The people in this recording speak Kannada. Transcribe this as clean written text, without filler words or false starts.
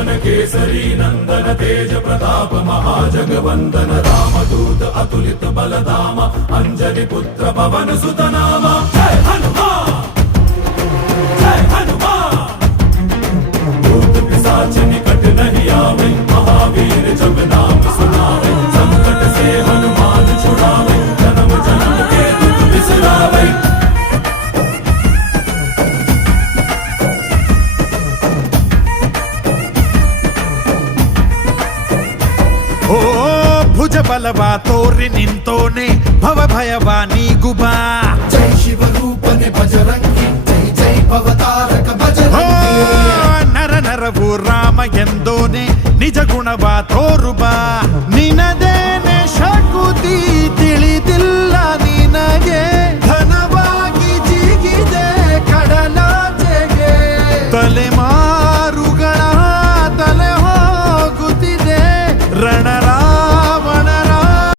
पवन केसरी नंदन तेज प्रताप महाजगवंदन रामदूत अतुलित बलधाम अंजनी पुत्र पवन सुत नाम जय हनुमान जय हनुमान। भूत पिशाच निकट नहीं आवे महावीर जब नाम सुनावे संकट से हनुमान छुड़ावे जन्म जन्म के दुख बिसरावे। ಓ ಭುಜ ಬಲವ ತೋರಿ ನಿಂತೋನೆ ಭವ ಭಯವ ನೀಗುಬಾ ಜೈ ಶಿವ ರೂಪನೆ ಬಜರಂಗಿ ಜೈ ಜೈ ಭವತಾರಕ ಬಜರಂಗಿ ನರ ನರವು ರಾಮ ಎಂದೋನೆ ನಿಜ ಗುಣವ ತೋರುಬಾ ನಿನದೇನೆ ಶಕುನಿ